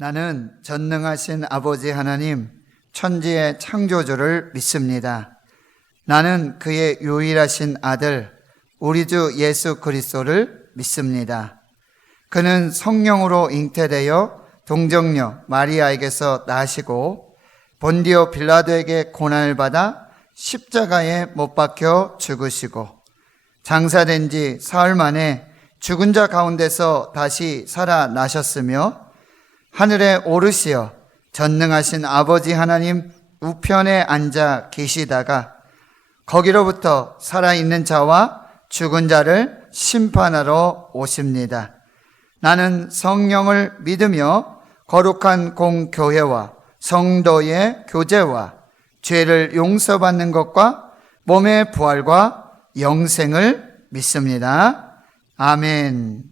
나는 전능하신 아버지 하나님, 천지의 창조주를 믿습니다. 나는 그의 유일하신 아들, 우리 주 예수 그리스도를 믿습니다. 그는 성령으로 잉태되어 동정녀 마리아에게서 나시고 본디오 빌라도에게 고난을 받아 십자가에 못 박혀 죽으시고 장사된 지 사흘 만에 죽은 자 가운데서 다시 살아나셨으며 하늘에 오르시어 전능하신 아버지 하나님 우편에 앉아 계시다가 거기로부터 살아있는 자와 죽은 자를 심판하러 오십니다. 나는 성령을 믿으며 거룩한 공교회와 성도의 교제와 죄를 용서받는 것과 몸의 부활과 영생을 믿습니다. 아멘.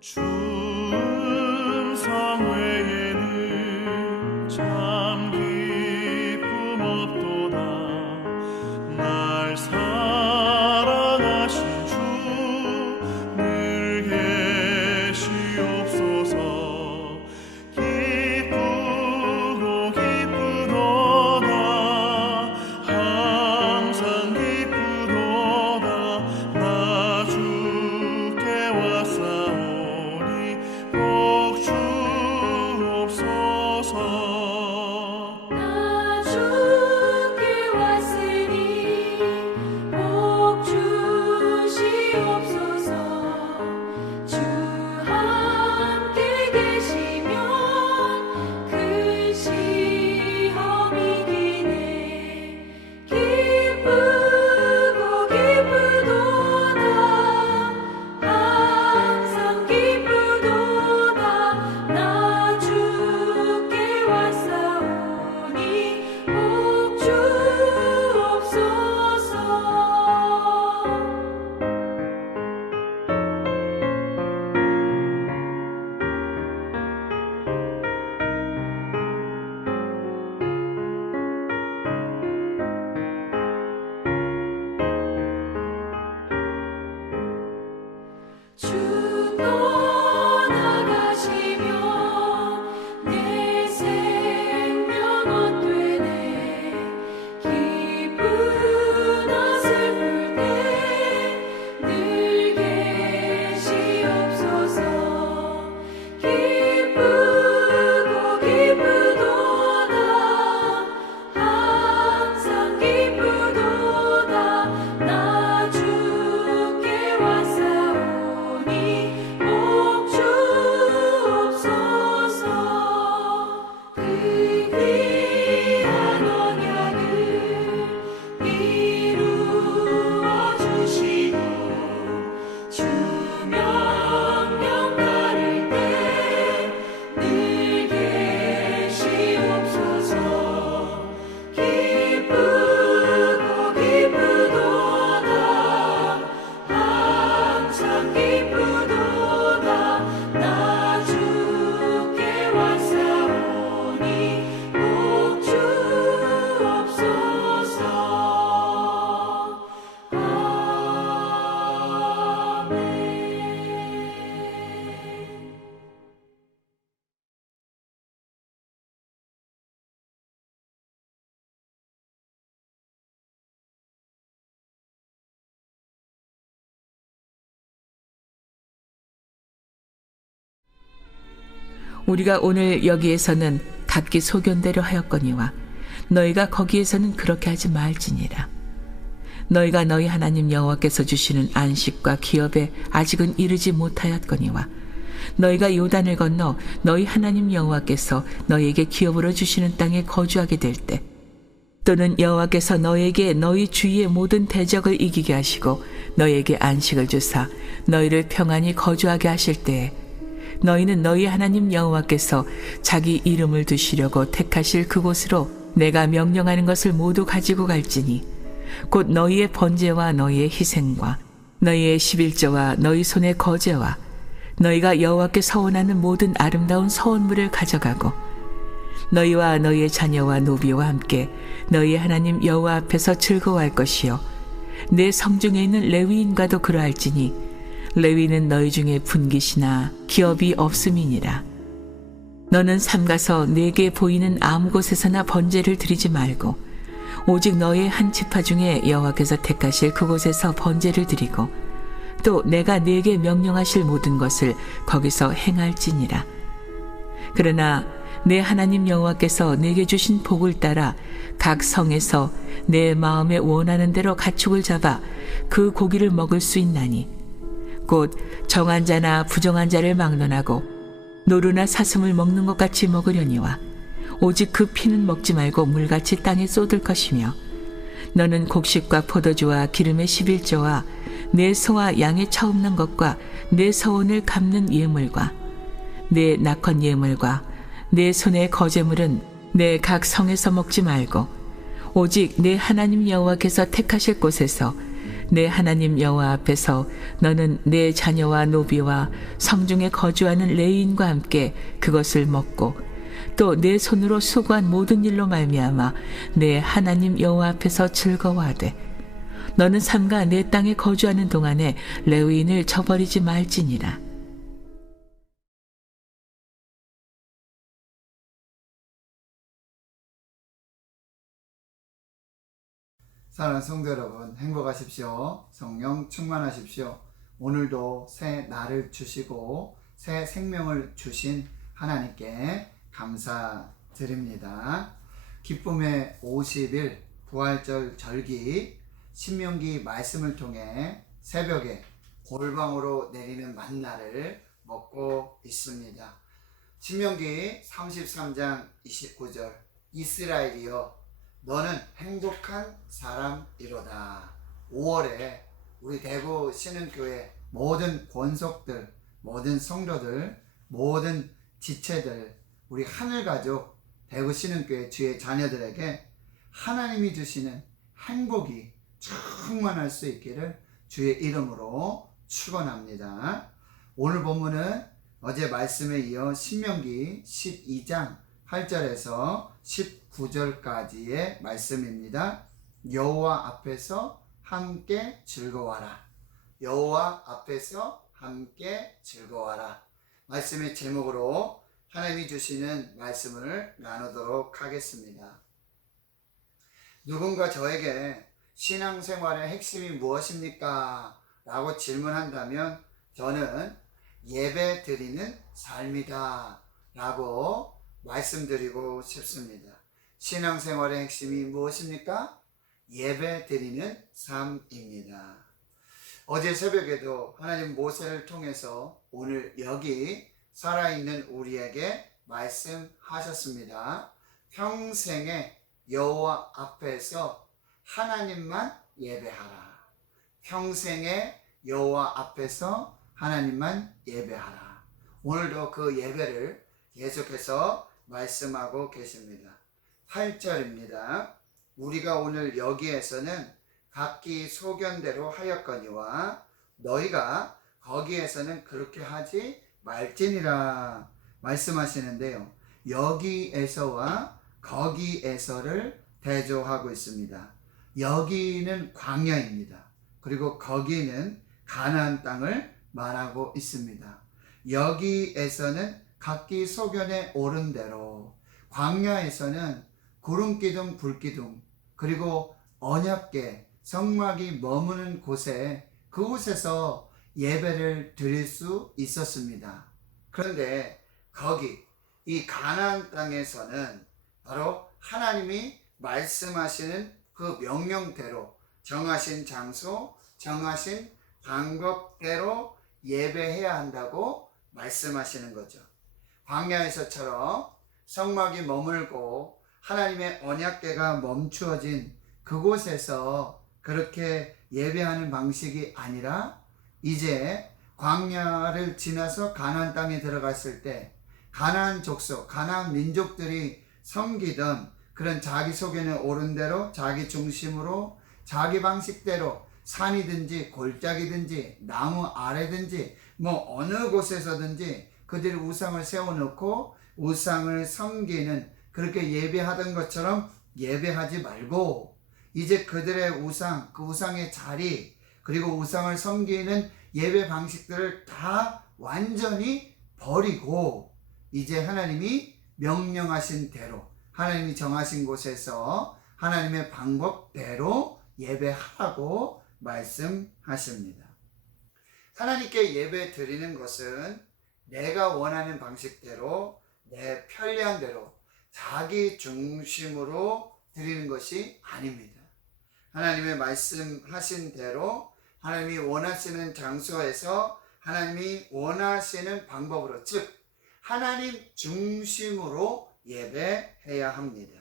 충성 외에는 참 기쁨 없도다. 날 사랑하신 주 늘 계시옵소서. 기쁘고 기쁘도다. 항상 기쁘도다. 나 주께 왔사오니 복 주옵소서. 나 주께 왔으니 복 주시옵소서. 주 함께 계시면 그 시험이 기네. 기쁘고 기쁘도다. 항상 기쁘도다. 나 주께 왔사오니 복 주옵소서. 주 떠나가시면 내 생명 헛되네. 기쁘나 슬플 때 늘 계시옵소서. 기쁘고 기쁘도다. 항상 기쁘도다. 나 주께 왔사오니 복 주옵소서. 그 귀한 언약을 이루어 주시고 주 명령 따를 때 늘 계시옵소서. 기쁘고 기쁘도다. 항상 기쁘도다. 나 주께 왔사오니 복 주옵소서. 아멘. 우리가 오늘 여기에서는 각기 소견대로 하였거니와 너희가 거기에서는 그렇게 하지 말지니라. 너희가 너희 하나님 여호와께서 주시는 안식과 기업에 아직은 이르지 못하였거니와 너희가 요단을 건너 너희 하나님 여호와께서 너희에게 기업으로 주시는 땅에 거주하게 될 때, 또는 여호와께서 너희에게 너희 주위의 모든 대적을 이기게 하시고 너희에게 안식을 주사 너희를 평안히 거주하게 하실 때에 너희는 너희 하나님 여호와께서 자기 이름을 두시려고 택하실 그곳으로 내가 명령하는 것을 모두 가지고 갈지니 곧 너희의 번제와 너희의 희생과 너희의 11조와 너희 손의 거제와 너희가 여호와께 서원하는 모든 아름다운 서원물을 가져가고 너희와 너희의 자녀와 노비와 함께 너희 하나님 여호와 앞에서 즐거워할 것이요 내 성중에 있는 레위인과도 그러할지니 레위는 너희 중에 분깃이나 기업이 없음이니라. 너는 삼가서 내게 보이는 아무 곳에서나 번제를 드리지 말고 오직 너의 한 지파 중에 여호와께서 택하실 그곳에서 번제를 드리고 또 내가 네게 명령하실 모든 것을 거기서 행할지니라. 그러나 내 하나님 여호와께서 내게 주신 복을 따라 각 성에서 내 마음에 원하는 대로 가축을 잡아 그 고기를 먹을 수 있나니 곧 정한 자나 부정한 자를 막론하고 노루나 사슴을 먹는 것 같이 먹으려니와 오직 그 피는 먹지 말고 물같이 땅에 쏟을 것이며 너는 곡식과 포도주와 기름의 11조와 내 소와 양의 처음 난 것과 내 서원을 갚는 예물과 내 낙헌 예물과 내 손의 거제물은 내 각 성에서 먹지 말고 오직 내 하나님 여호와께서 택하실 곳에서 내 하나님 여호와 앞에서 너는 내 자녀와 노비와 성중에 거주하는 레위인과 함께 그것을 먹고 또 내 손으로 수고한 모든 일로 말미암아 내 하나님 여호와 앞에서 즐거워하되 너는 삼가 내 땅에 거주하는 동안에 레위인을 저버리지 말지니라. 사랑하는 성도 여러분, 행복하십시오. 성령 충만하십시오. 오늘도 새 날을 주시고 새 생명을 주신 하나님께 감사드립니다. 기쁨의 50일 부활절 절기 신명기 말씀을 통해 새벽에 골방으로 내리는 만나를 먹고 있습니다. 신명기 33장 29절 이스라엘이여 너는 행복한 사람이로다. 5월에 우리 대구 신흥교회 모든 권속들, 모든 성도들, 모든 지체들, 우리 하늘가족 대구 신흥교회 주의 자녀들에게 하나님이 주시는 행복이 충만할 수 있기를 주의 이름으로 축원합니다. 오늘 본문은 어제 말씀에 이어 신명기 12장 8절에서 19절까지의 말씀입니다. 여호와 앞에서 함께 즐거워하라. 여호와 앞에서 함께 즐거워하라. 말씀의 제목으로 하나님이 주시는 말씀을 나누도록 하겠습니다. 누군가 저에게 신앙생활의 핵심이 무엇입니까? 라고 질문한다면 저는 예배 드리는 삶이다 라고 말씀드리고 싶습니다. 신앙생활의 핵심이 무엇입니까? 예배 드리는 삶입니다. 어제 새벽에도 하나님 모세를 통해서 오늘 여기 살아있는 우리에게 말씀하셨습니다. 평생에 여호와 앞에서 하나님만 예배하라. 평생에 여호와 앞에서 하나님만 예배하라. 오늘도 그 예배를 계속해서 말씀하고 계십니다. 8절입니다. 우리가 오늘 여기에서는 각기 소견대로 하였거니와 너희가 거기에서는 그렇게 하지 말지니라 말씀하시는데요. 여기에서와 거기에서를 대조하고 있습니다. 여기는 광야입니다. 그리고 거기는 가나안 땅을 말하고 있습니다. 여기에서는 각기 소견에 오른 대로, 광야에서는 구름기둥 불기둥 그리고 언약궤 성막이 머무는 곳에 그곳에서 예배를 드릴 수 있었습니다. 그런데 거기 이 가나안 땅에서는 바로 하나님이 말씀하시는 그 명령대로 정하신 장소, 정하신 방법대로 예배해야 한다고 말씀하시는 거죠. 광야에서처럼 성막이 머물고 하나님의 언약궤가 멈추어진 그곳에서 그렇게 예배하는 방식이 아니라 이제 광야를 지나서 가나안 땅에 들어갔을 때 가나안 족속, 가나안 민족들이 섬기던 그런 자기 속에는 옳은 대로 자기 중심으로 자기 방식대로 산이든지 골짜기든지 나무 아래든지 뭐 어느 곳에서든지 그들이 우상을 세워놓고 우상을 섬기는 그렇게 예배하던 것처럼 예배하지 말고 이제 그들의 우상, 그 우상의 자리 그리고 우상을 섬기는 예배 방식들을 다 완전히 버리고 이제 하나님이 명령하신 대로 하나님이 정하신 곳에서 하나님의 방법대로 예배하라고 말씀하십니다. 하나님께 예배 드리는 것은 내가 원하는 방식대로 내 편리한 대로 자기 중심으로 드리는 것이 아닙니다. 하나님의 말씀하신 대로 하나님이 원하시는 장소에서 하나님이 원하시는 방법으로 즉 하나님 중심으로 예배해야 합니다.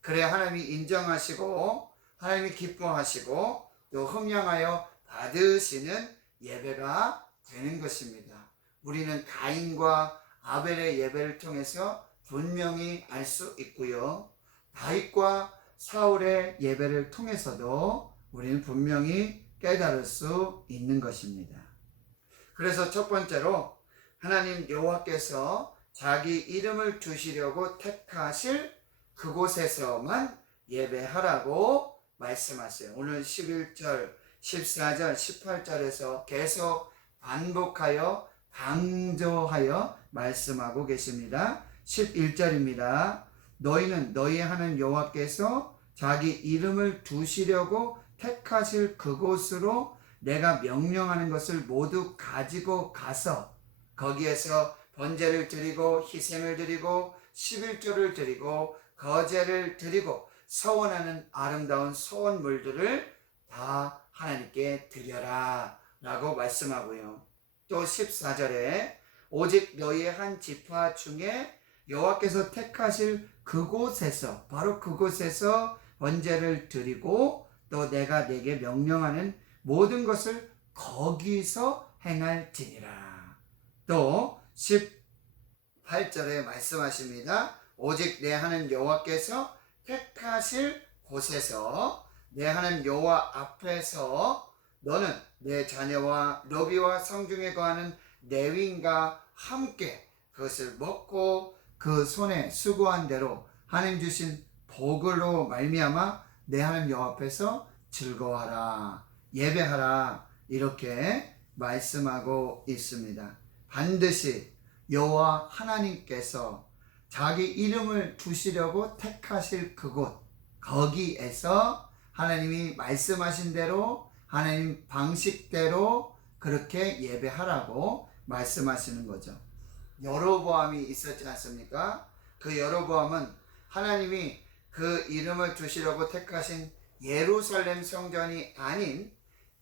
그래야 하나님이 인정하시고 하나님이 기뻐하시고 또 흠양하여 받으시는 예배가 되는 것입니다. 우리는 가인과 아벨의 예배를 통해서 분명히 알 수 있고요. 다윗과 사울의 예배를 통해서도 우리는 분명히 깨달을 수 있는 것입니다. 그래서 첫 번째로 하나님 여호와께서 자기 이름을 두시려고 택하실 그곳에서만 예배하라고 말씀하세요. 오늘 11절, 14절, 18절에서 계속 반복하여 강조하여 말씀하고 계십니다. 11절입니다. 너희는 너희 하나님 여호와께서 자기 이름을 두시려고 택하실 그곳으로 내가 명령하는 것을 모두 가지고 가서 거기에서 번제를 드리고 희생을 드리고 11조를 드리고 거제를 드리고 서원하는 아름다운 소원물들을 다 하나님께 드려라 라고 말씀하고요. 또 14절에 오직 너희의 한 지파 중에 여호와께서 택하실 그곳에서 바로 그곳에서 번제를 드리고 또 내가 내게 명령하는 모든 것을 거기서 행할지니라. 또 18절에 말씀하십니다. 오직 내 하나님 여호와께서 택하실 곳에서 내 하나님 여호와 앞에서 너는 내 자녀와 너비와 성중에 거하는 레위인과 함께 그것을 먹고 그 손에 수고한 대로 하나님 주신 복으로 말미암아 내 하나님 여호와 앞에서 즐거워하라 예배하라 이렇게 말씀하고 있습니다. 반드시 여호와 하나님께서 자기 이름을 두시려고 택하실 그곳 거기에서 하나님이 말씀하신 대로 하나님 방식대로 그렇게 예배하라고 말씀하시는 거죠. 여로보암이 있었지 않습니까? 그 여로보암은 하나님이 그 이름을 두시려고 택하신 예루살렘 성전이 아닌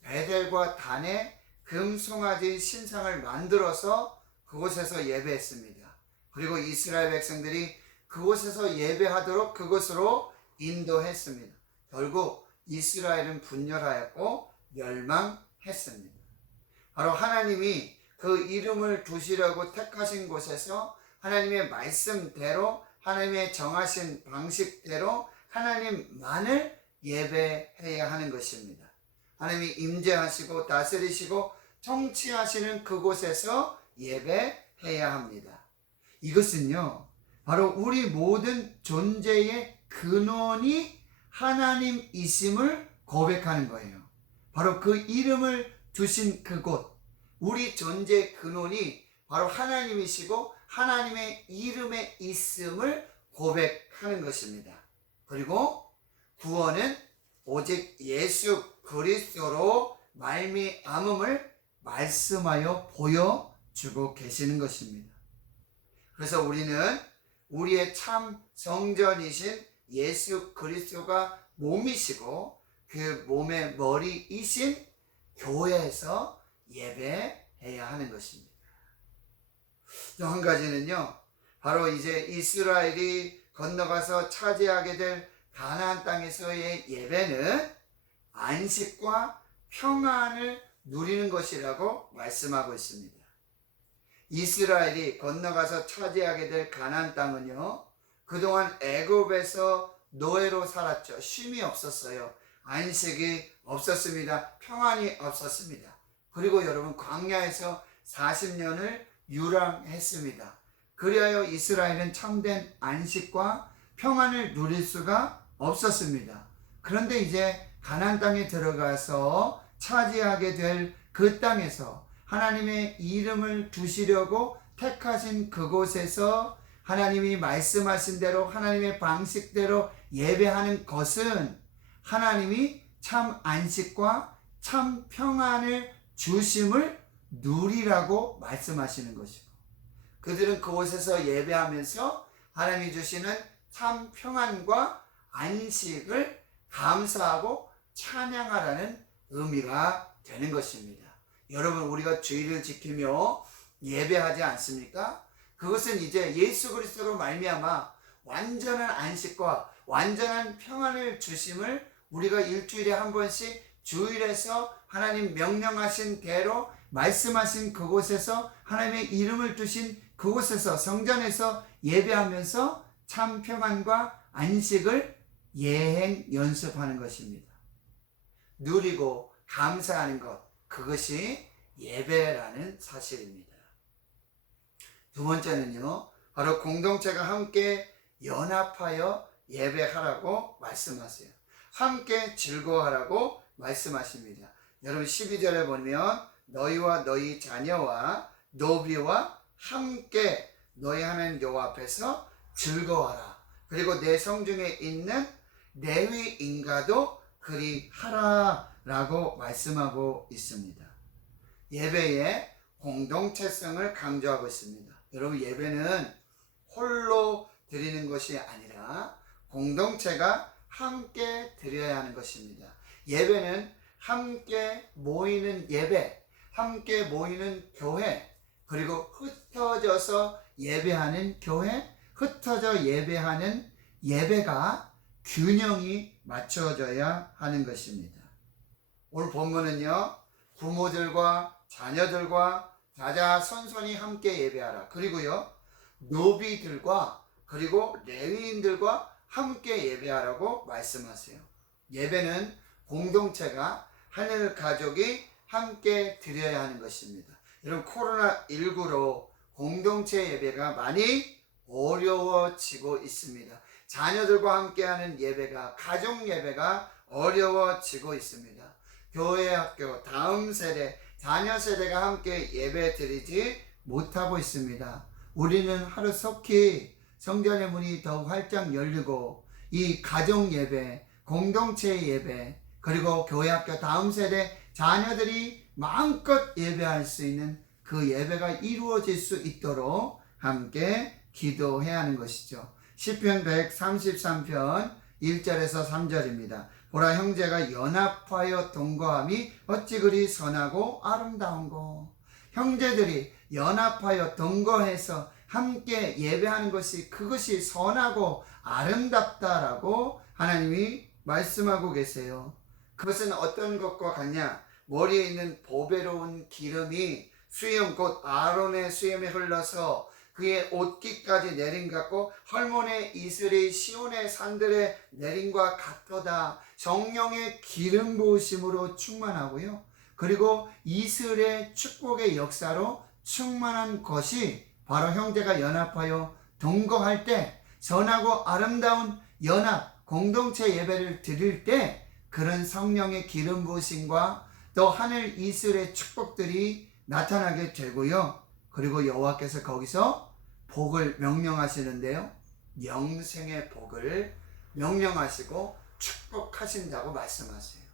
베델과 단에 금송아지 신상을 만들어서 그곳에서 예배했습니다. 그리고 이스라엘 백성들이 그곳에서 예배하도록 그곳으로 인도했습니다. 결국 이스라엘은 분열하였고 멸망했습니다. 바로 하나님이 그 이름을 두시려고 택하신 곳에서 하나님의 말씀대로 하나님의 정하신 방식대로 하나님만을 예배해야 하는 것입니다. 하나님이 임재하시고 다스리시고 통치하시는 그곳에서 예배해야 합니다. 이것은요 바로 우리 모든 존재의 근원이 하나님이심을 고백하는 거예요. 바로 그 이름을 두신 그곳 우리 존재의 근원이 바로 하나님이시고 하나님의 이름에 있음을 고백하는 것입니다. 그리고 구원은 오직 예수 그리스도로 말미암음을 말씀하여 보여주고 계시는 것입니다. 그래서 우리는 우리의 참 성전이신 예수 그리스도가 몸이시고 그 몸의 머리이신 교회에서 예배해야 하는 것입니다. 또 한 가지는요, 바로 이제 이스라엘이 건너가서 차지하게 될 가나안 땅에서의 예배는 안식과 평안을 누리는 것이라고 말씀하고 있습니다. 이스라엘이 건너가서 차지하게 될 가나안 땅은요, 그동안 애굽에서 노예로 살았죠. 쉼이 없었어요. 안식이 없었습니다. 평안이 없었습니다. 그리고 여러분, 광야에서 40년을 유랑했습니다. 그리하여 이스라엘은 참된 안식과 평안을 누릴 수가 없었습니다. 그런데 이제 가나안 땅에 들어가서 차지하게 될 그 땅에서 하나님의 이름을 두시려고 택하신 그곳에서 하나님이 말씀하신 대로 하나님의 방식대로 예배하는 것은 하나님이 참 안식과 참 평안을 주심을 누리라고 말씀하시는 것이고, 그들은 그곳에서 예배하면서 하나님이 주시는 참 평안과 안식을 감사하고 찬양하라는 의미가 되는 것입니다. 여러분, 우리가 주의를 지키며 예배하지 않습니까? 그것은 이제 예수 그리스도로 말미암아 완전한 안식과 완전한 평안을 주심을 우리가 일주일에 한 번씩 주일에서 하나님 명령하신 대로 말씀하신 그곳에서 하나님의 이름을 두신 그곳에서 성전에서 예배하면서 참 평안과 안식을 예행 연습하는 것입니다. 누리고 감사하는 것, 그것이 예배라는 사실입니다. 두 번째는요, 바로 공동체가 함께 연합하여 예배하라고 말씀하세요. 함께 즐거워하라고 말씀하십니다. 여러분, 12절에 보면 너희와 너희 자녀와 노비와 함께 너희 하나님 여호와 앞에서 즐거워하라. 그리고 내 성중에 있는 레위 인가도 그리하라 라고 말씀하고 있습니다. 예배의 공동체성을 강조하고 있습니다. 여러분, 예배는 홀로 드리는 것이 아니라 공동체가 함께 드려야 하는 것입니다. 예배는 함께 모이는 예배, 함께 모이는 교회, 그리고 흩어져서 예배하는 교회, 흩어져 예배하는 예배가 균형이 맞춰져야 하는 것입니다. 오늘 본문은요, 부모들과 자녀들과 자자손손이 함께 예배하라. 그리고요, 노비들과 그리고 레위인들과 함께 예배하라고 말씀하세요. 예배는 공동체가 하늘 가족이 함께 드려야 하는 것입니다. 여러분, 코로나19로 공동체 예배가 많이 어려워지고 있습니다. 자녀들과 함께하는 예배가, 가족 예배가 어려워지고 있습니다. 교회, 학교, 다음 세대, 자녀 세대가 함께 예배 드리지 못하고 있습니다. 우리는 하루속히 성전의 문이 더욱 활짝 열리고 이 가족 예배, 공동체 예배, 그리고 교회, 학교, 다음 세대 자녀들이 마음껏 예배할 수 있는 그 예배가 이루어질 수 있도록 함께 기도해야 하는 것이죠. 시편 133편 1절에서 3절입니다. 보라, 형제가 연합하여 동거함이 어찌 그리 선하고 아름다운고. 형제들이 연합하여 동거해서 함께 예배하는 것이, 그것이 선하고 아름답다라고 하나님이 말씀하고 계세요. 그것은 어떤 것과 같냐? 머리에 있는 보배로운 기름이 수염, 곧 아론의 수염에 흘러서 그의 옷깃까지 내린 같고 헐몬의 이슬이 시온의 산들에 내린과 같도다. 성령의 기름 부으심으로 충만하고요, 그리고 이슬의 축복의 역사로 충만한 것이 바로 형제가 연합하여 동거할 때, 선하고 아름다운 연합 공동체 예배를 드릴 때 그런 성령의 기름 부으심과 또 하늘 이슬의 축복들이 나타나게 되고요, 그리고 여호와께서 거기서 복을 명령하시는데요, 영생의 복을 명령하시고 축복하신다고 말씀하세요.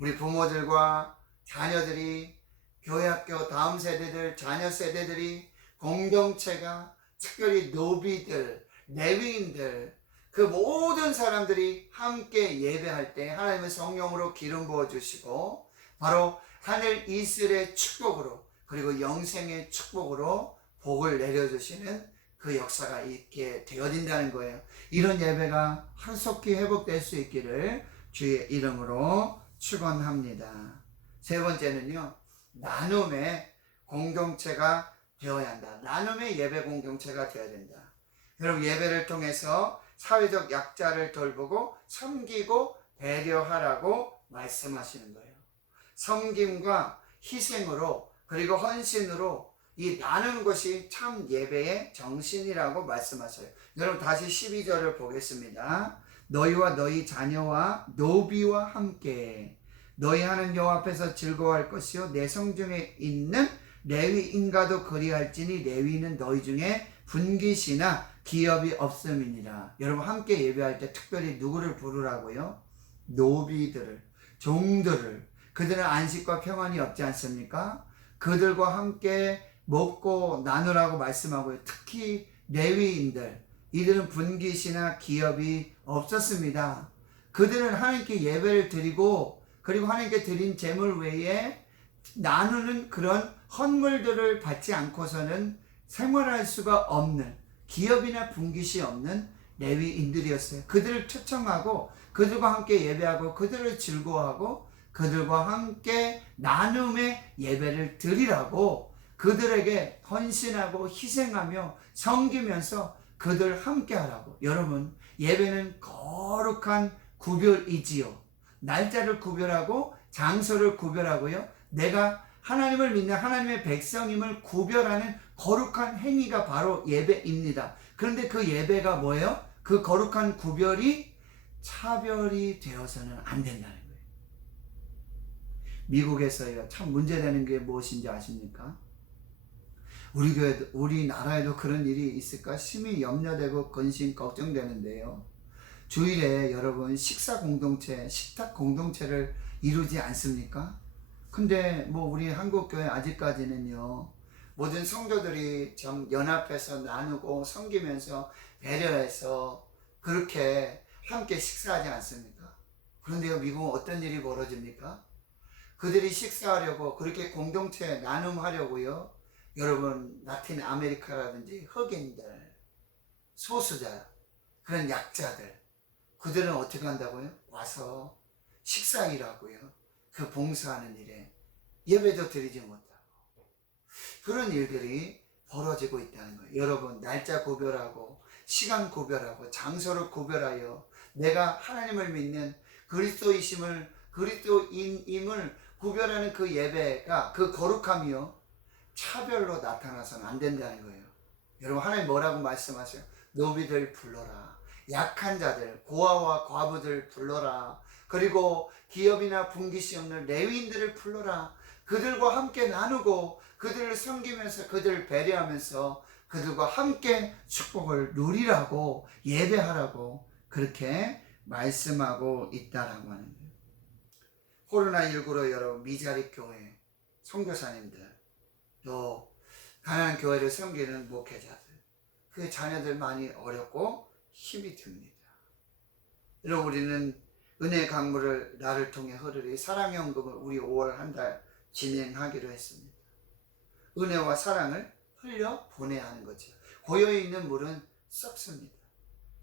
우리 부모들과 자녀들이, 교회, 학교, 다음 세대들, 자녀 세대들이, 공동체가, 특별히 노비들, 레위인들, 그 모든 사람들이 함께 예배할 때 하나님의 성령으로 기름 부어주시고 바로 하늘 이슬의 축복으로, 그리고 영생의 축복으로 복을 내려주시는 그 역사가 있게 되어진다는 거예요. 이런 예배가 하루속히 회복될 수 있기를 주의 이름으로 축원합니다. 세 번째는요, 나눔의 공동체가 되어야 한다. 나눔의 예배 공동체가 되어야 된다. 여러분, 예배를 통해서 사회적 약자를 돌보고 섬기고 배려하라고 말씀하시는 거예요. 섬김과 희생으로 그리고 헌신으로 이 나누는 것이 참 예배의 정신이라고 말씀하셔요. 여러분, 다시 12절을 보겠습니다. 너희와 너희 자녀와 노비와 함께 너희 하는 여호와 앞에서 즐거워할 것이요 내 성중에 있는 레위인가도 그리할지니 레위는 너희 중에 분깃이나 기업이 없음이니라. 여러분, 함께 예배할 때 특별히 누구를 부르라고요? 노비들을, 종들을. 그들은 안식과 평안이 없지 않습니까? 그들과 함께 먹고 나누라고 말씀하고요. 특히 레위인들, 이들은 분깃이나 기업이 없었습니다. 그들은 하나님께 예배를 드리고 그리고 하나님께 드린 제물 외에 나누는 그런 헌물들을 받지 않고서는 생활할 수가 없는, 기업이나 분깃이 없는 레위인들이었어요. 그들을 초청하고 그들과 함께 예배하고 그들을 즐거워하고 그들과 함께 나눔의 예배를 드리라고 그들에게 헌신하고 희생하며 섬기면서 그들 함께 하라고. 여러분, 예배는 거룩한 구별이지요. 날짜를 구별하고 장소를 구별하고요. 내가 하나님을 믿는 하나님의 백성임을 구별하는 거룩한 행위가 바로 예배입니다. 그런데 그 예배가 뭐예요? 그 거룩한 구별이 차별이 되어서는 안 된다는 거예요. 미국에서요, 참 문제되는 게 무엇인지 아십니까? 우리 교회도, 우리나라에도 그런 일이 있을까 심히 염려되고 근심 걱정되는데요. 주일에 여러분 식사 공동체, 식탁 공동체를 이루지 않습니까? 근데 뭐 우리 한국교회 아직까지는요, 모든 성도들이 좀 연합해서 나누고 섬기면서 배려해서 그렇게 함께 식사하지 않습니까? 그런데요, 미국은 어떤 일이 벌어집니까? 그들이 식사하려고 그렇게 공동체 나눔하려고요, 여러분 라틴 아메리카라든지 흑인들, 소수자, 그런 약자들, 그들은 어떻게 한다고요? 와서 식사일하고요, 그 봉사하는 일에 예배도 드리지 못하고 그런 일들이 벌어지고 있다는 거예요. 여러분, 날짜 구별하고 시간 구별하고 장소를 구별하여 내가 하나님을 믿는 그리스도인임을 구별하는 그 예배가, 그 거룩함이요, 차별로 나타나서는 안 된다는 거예요. 여러분, 하나님 뭐라고 말씀하세요? 노비들 불러라, 약한 자들, 고아와 과부들 불러라, 그리고 기업이나 분깃이 없는 레위인들을 불러라. 그들과 함께 나누고 그들을 섬기면서 그들을 배려하면서 그들과 함께 축복을 누리라고, 예배하라고 그렇게 말씀하고 있다라고 하는 거예요. 코로나19로 여러분 미자립 교회 선교사님들, 또 가난한 교회를 섬기는 목회자들, 그 자녀들 많이 어렵고 힘이 듭니다. 여러분, 우리는 은혜 강물을 나를 통해 흐르리 사랑의 헌금을 우리 5월 한 달 진행하기로 했습니다. 은혜와 사랑을 흘려 보내야 하는 거죠. 고여있는 물은 썩습니다.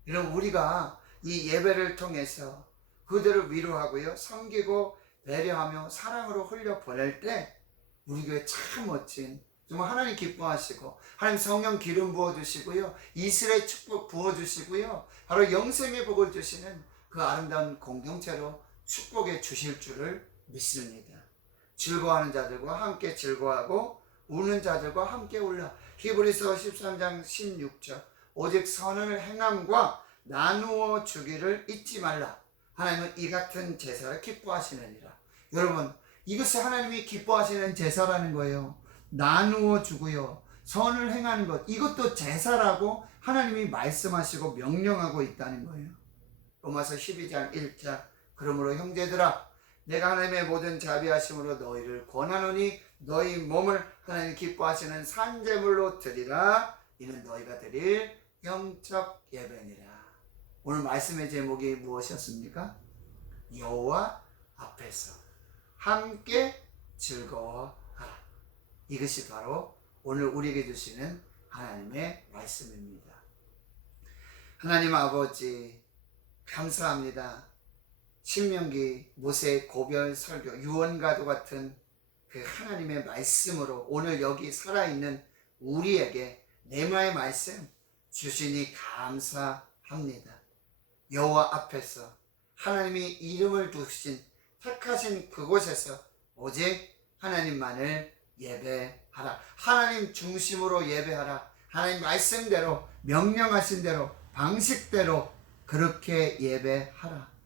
여러분, 우리가 이 예배를 통해서 그들을 위로하고요, 섬기고 배려하며 사랑으로 흘려 보낼 때 우리 교회 참 멋진, 정말 하나님 기뻐하시고 하나님 성령 기름 부어주시고요, 이스라엘 축복 부어주시고요, 바로 영생의 복을 주시는 그 아름다운 공동체로 축복해 주실 줄을 믿습니다. 즐거워하는 자들과 함께 즐거워하고 우는 자들과 함께 울라. 히브리서 13장 16절 오직 선을 행함과 나누어 주기를 잊지 말라. 하나님은 이 같은 제사를 기뻐하시느니라. 여러분, 이것이 하나님이 기뻐하시는 제사라는 거예요. 나누어 주고요, 선을 행하는 것, 이것도 제사라고 하나님이 말씀하시고 명령하고 있다는 거예요. 로마서 12장 1절 그러므로 형제들아, 내가 하나님의 모든 자비하심으로 너희를 권하노니 너희 몸을 하나님 기뻐하시는 산제물로 드리라. 이는 너희가 드릴 영적 예배니라. 오늘 말씀의 제목이 무엇이었습니까? 여호와 앞에서 함께 즐거워하라. 이것이 바로 오늘 우리에게 주시는 하나님의 말씀입니다. 하나님 아버지, 감사합니다. 신명기, 모세의 고별 설교, 유언과도 같은 그 하나님의 말씀으로 오늘 여기 살아있는 우리에게 레마의 말씀 주시니 감사합니다. 여호와 앞에서 하나님이 이름을 두신 택하신 그곳에서 오직 하나님만을 예배하라. 하나님 중심으로 예배하라. 하나님 말씀대로 명령하신 대로 방식대로 그렇게 예배하라.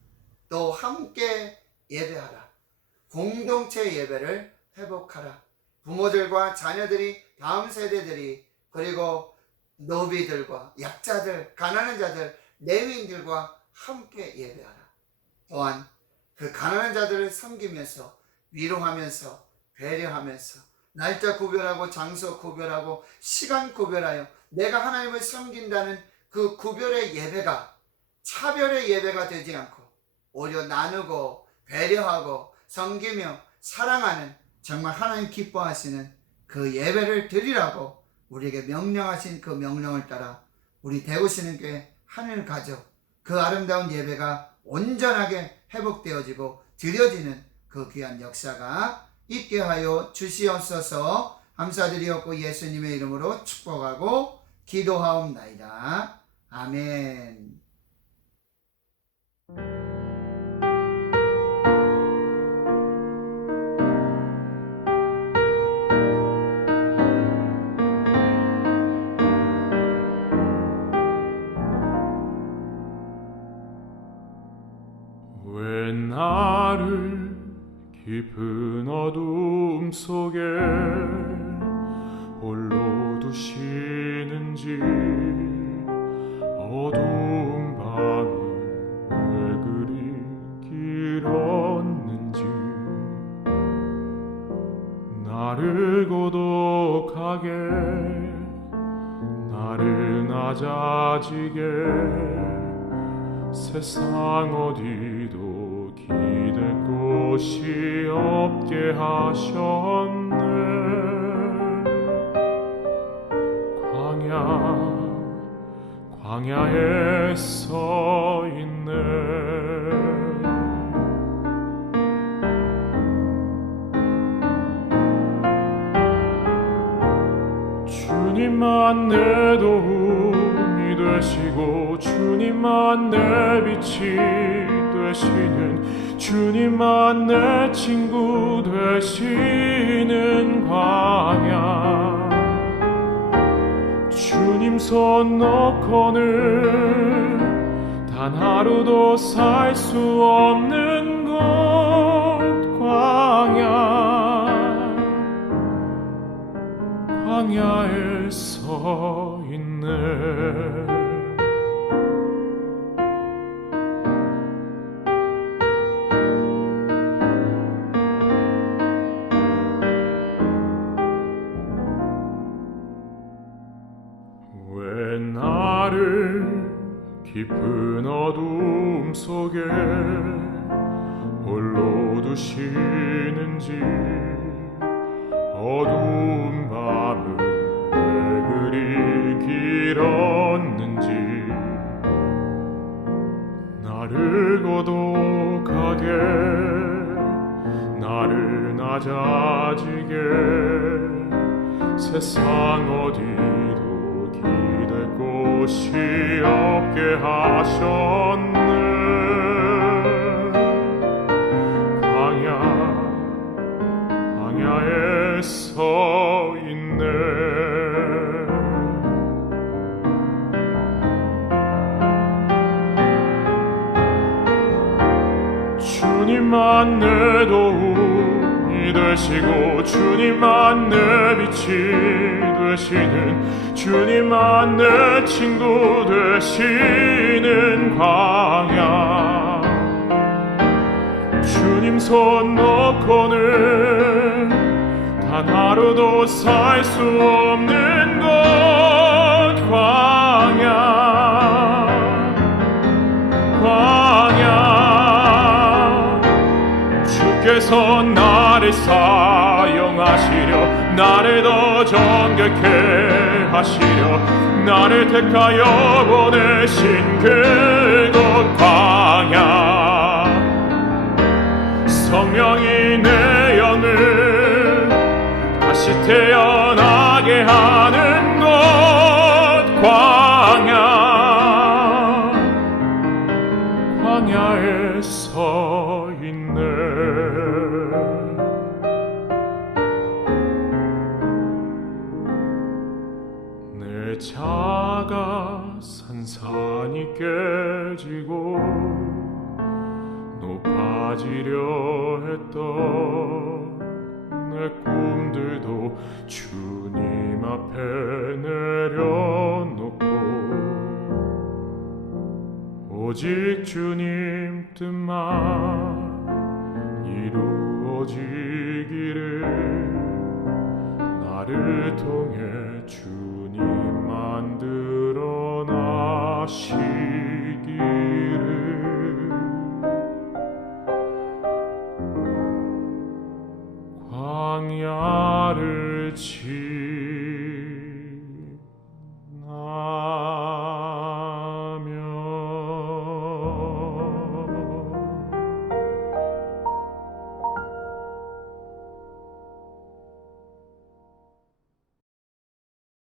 또 함께 예배하라. 공동체 예배를 회복하라. 부모들과 자녀들이, 다음 세대들이, 그리고 노비들과 약자들, 가난한 자들, 내민들과 함께 예배하라. 또한 그 가난한 자들을 섬기면서 위로하면서 배려하면서 날짜 구별하고 장소 구별하고 시간 구별하여 내가 하나님을 섬긴다는 그 구별의 예배가 차별의 예배가 되지 않고 오히려 나누고 배려하고 섬기며 사랑하는 정말 하나님 기뻐하시는 그 예배를 드리라고 우리에게 명령하신 그 명령을 따라 우리 대구시는 교회 하늘 가족 그 아름다운 예배가 온전하게 회복되어지고 드려지는 그 귀한 역사가 있게 하여 주시옵소서. 감사드리옵고 예수님의 이름으로 축복하고 기도하옵나이다. 아멘. 왜 나를 깊은 어둠 속에 홀로 두시는지 어두운 밤은 왜 그리 길었는지 나를 고독하게 나를 낮아지게 세상 어디도 기댈 곳이 없게 하셨네. 광야에 서 있네. 주님만 내 도움이 되시고 주님만 내 빛이 되시는 주님만 내 친구 되시는 광야 주님 손 놓고는 단 하루도 살 수 없는 곳 광야에 서 있네. 왜 나를 깊은 어둠 속에 홀로 두시는지 어두운 밤은 왜 그리 길었는지 나를 고독하게 나를 낮아지게 세상 어디도 기댈 곳이 없게 하셨네. 광야에 서 있네. 주님만 내 도움이 되시고 주님만 내 빛이 되시는 주님만 내 친구 되시는 광야 주님 손 놓고는 단 하루도 살 수 없는 곳 광야 주께서 나를 사용하시려 나를 더 정결케 하시려 나를 택하여 보내신 그곳 광야 성령이 내 영을 다시 태어나게 하는 곳 광야에 서 있네. 내 자가 산산이 깨지고 높아지려 했던 내 꿈들도 주님 앞에 내려놓고 오직 주님 뜻만 이루어지기를 나를 통해 주님 만들어 나시